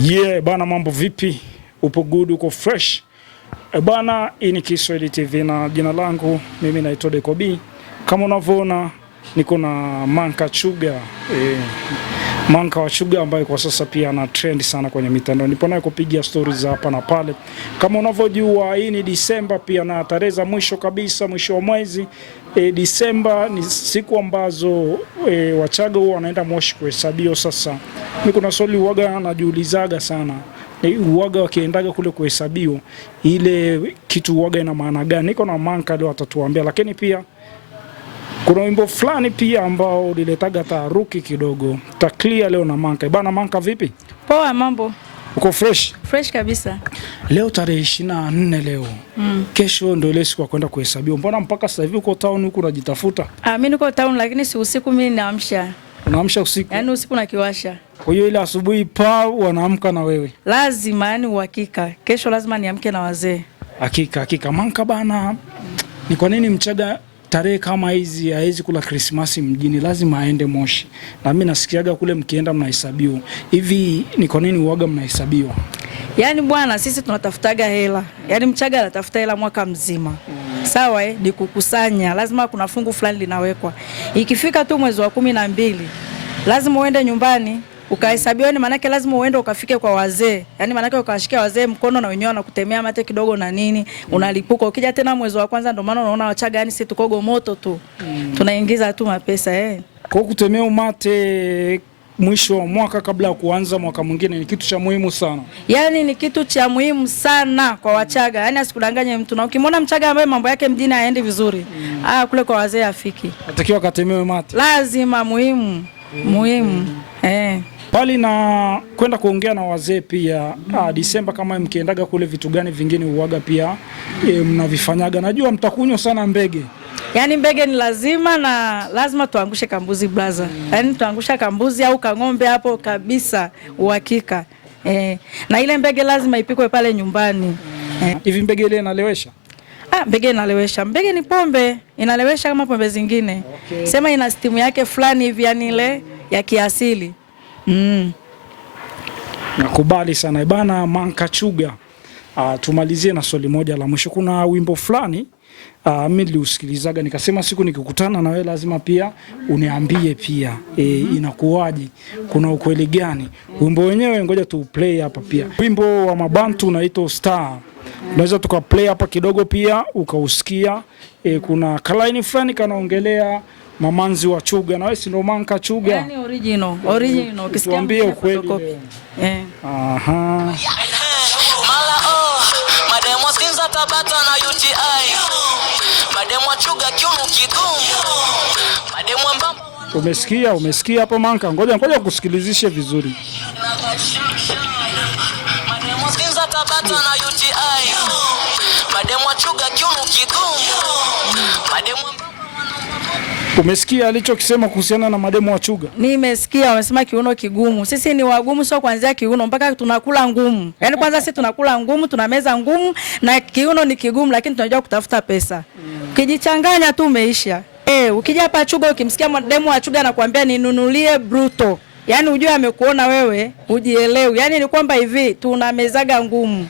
Yeah, bana mambo vipi? Upo good, uko fresh? Bana, hii ni Kiswahili TV na jina langu mimi naitwa Dekobi. Kama unavyoona niko na Manka Chuga. Manka wa Chuga ambaye kwa sasa pia ana trend sana kwenye mitandao. Nipo naye kupigia stories hapa na pale. Kama unavyojua hii ni Disemba pia na tarehe za mwisho kabisa, mwisho wa mwezi. Disemba ni siku ambazo Wachaga huwa wanaenda Moshi kuhesabio. Sasa mimi kuna swali huaga najiulizaga sana, huaga wakiendaga kule kuhesabio ile kitu huaga ina maana gani? Niko na Manka leo atatuambia, lakini pia kuna wimbo fulani pia ambao uliletaga taharuki kidogo. Taklia leo na Manka. Bana Manka vipi? Poa, mambo. Uko fresh? Fresh kabisa. Leo tarehe 24 leo. Kesho ndio ile siku ya kwenda kuhesabiwa. Mbona mpaka sasa hivi uko town huko unajitafuta? Mimi niko town lakini si usiku, mimi naamsha. Unaamsha usiku? Yaani usiku nakiwasha. Kwa hiyo ile asubuhi wanaamka na wewe? Lazima, yani uhakika. Kesho lazima niamke na wazee. Hakika. Manka bana, ni kwa nini Mchaga tarehe kama hizi haezi kula Krismasi mjini, lazima aende Moshi? Na mimi nasikiaga kule mkienda mnahesabiwa. Hivi ni kwa nini uaga mnahesabiwa? Yaani bwana, sisi tunatafutaga hela. Yaani Mchaga anatafuta hela mwaka mzima. Sawa ni kukusanya. Lazima kuna fungu fulani linawekwa. Ikifika tu mwezi wa 12, lazima uende nyumbani ukahesabiwa. Ni maana yake lazima uende ukafike kwa wazee. Yaani maana yake ukawashikia wazee mkono na wenyewe wanakutemea mate kidogo na nini, unalipuka. Ukija tena mwezi wa kwanza, ndio maana unaona Wachaga yani sisi tukogo moto tu. Tunaingiza tu mapesa Kwa kutemea mate mwisho wa mwaka kabla ya kuanza mwaka mwingine ni kitu cha muhimu sana. Yaani ni kitu cha muhimu sana kwa Wachaga. Yaani asikudanganye mtu. Na ukimwona Mchaga ambaye mambo yake mjini haendi vizuri, kule kwa wazee afiki. Atakiwa katemewe mate. Lazima, muhimu. Pali na kwenda kuongea na wazee pia. Disemba kama mkiendaga kule, vitu gani vingine uwaga pia mnavifanyaga? Najua mtakunywa sana mbege. Yaani mbege ni lazima, na lazima tuangushe kambuzi blaza. Yaani tuangusha kambuzi au kang'ombe hapo kabisa, uhakika. Na ile mbege lazima ipikwe pale nyumbani. Hivi mbege ile inalewesha? Mbege inalewesha. Mbege ni pombe, inalewesha kama pombe zingine. Okay. Sema ina stimu yake fulani hivi, yani ile ya kiasili. Nakubali sana bana Manka Chuga. Tumalizie na swali moja la mwisho. Kuna wimbo fulani mimi niliusikilizaga, nikasema siku nikikutana na wewe lazima pia uniambie pia inakuwaje, kuna ukweli gani? Wimbo wenyewe ngoja tu play hapa pia. Wimbo wa Mabantu unaitwa Star. Unaweza tukaplay hapa kidogo pia ukausikia. Kuna kalaini fulani kanaongelea mamanzi wa Chuga, na wewe si ndo Manka Chuga? Yaani original. Tuambie ukweli. Aha. Mademo skinza tabata na UTI. Mademo Chuga kiuno kigumu. Mademo mbamba. Umesikia hapo Manka? Ngoja kusikilizishe vizuri. Mademo skinza tabata na UTI. Mademo Chuga kiuno kigumu. Mademo Umesikia alichokisema kuhusiana na mademo wa Chuga? Nimesikia, wamesema kiuno kigumu. Sisi ni wagumu, sio kuanzia kiuno mpaka tunakula ngumu. Yaani kwanza sisi tunakula ngumu, tunameza ngumu, na kiuno ni kigumu, lakini tunajua kutafuta pesa. Ukijichanganya tu umeisha. Ukija hapa Chuga ukimsikia mademo wa Chuga anakuambia ninunulie bruto, yaani ujue amekuona wewe ujielewi. Yaani ni kwamba hivi tunamezaga ngumu.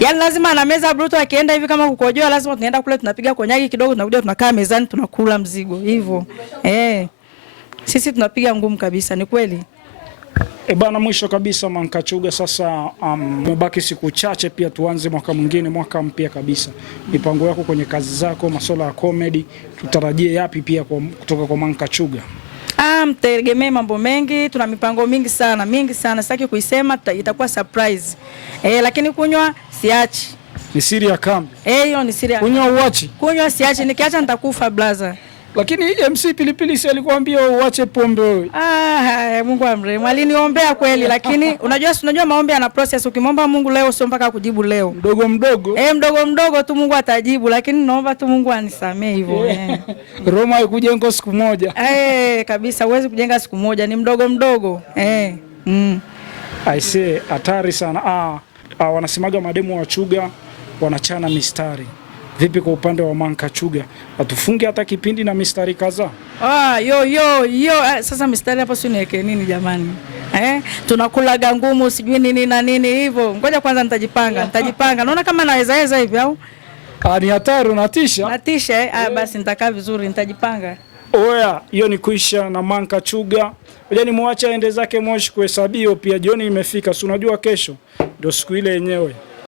Yaani lazima anameza bruto, akienda hivi kama kukojoa lazima tunaenda kule tunapiga konyagi kidogo, tunakuja tunakaa mezani tunakula mzigo hivyo. Sisi tunapiga ngumu kabisa, ni kweli. Bana, mwisho kabisa Manka Chuga, sasa umebaki siku chache pia tuanze mwaka mwingine, mwaka mpya kabisa. Mipango yako kwenye kazi zako, masuala ya comedy, tutarajie yapi pia kutoka kwa Manka Chuga? Mtegemee mambo mengi, tuna mipango mingi sana. Sitaki kuisema, itakuwa surprise. Lakini kunywa siachi. Ni siri ya kambi. Hiyo ni siri ya. Kunywa uachi? Kunywa siachi, nikiacha nitakufa blaza. Lakini MC Pilipili si alikwambia uache pombe wewe? Mungu amrehemu. Aliniombea kweli, lakini unajua maombi yana process. Ukimwomba Mungu leo sio mpaka kujibu leo. Mdogo tu Mungu atajibu, lakini naomba tu Mungu anisamee hivyo. Roma haikujenga siku moja. Kabisa, huwezi kujenga siku moja, ni mdogo. I say hatari sana. Wanasemaga mademo wa Chuga wanachana mistari. Vipi kwa upande wa Manka Chuga? Atufunge hata kipindi na mistari kadhaa? Sasa mistari hapa si niweke nini jamani? Tunakula ngumu sijui nini na nini hivyo. Ngoja kwanza nitajipanga. Naona kama naweza hivi au? Ni hatari, unatisha. Natisha basi nitakaa vizuri, nitajipanga. Oya, hiyo ni kuisha na Manka Chuga. Ngoja nimwache aende zake Moshi kuhesabio pia, jioni imefika. Si unajua kesho ndio siku ile yenyewe.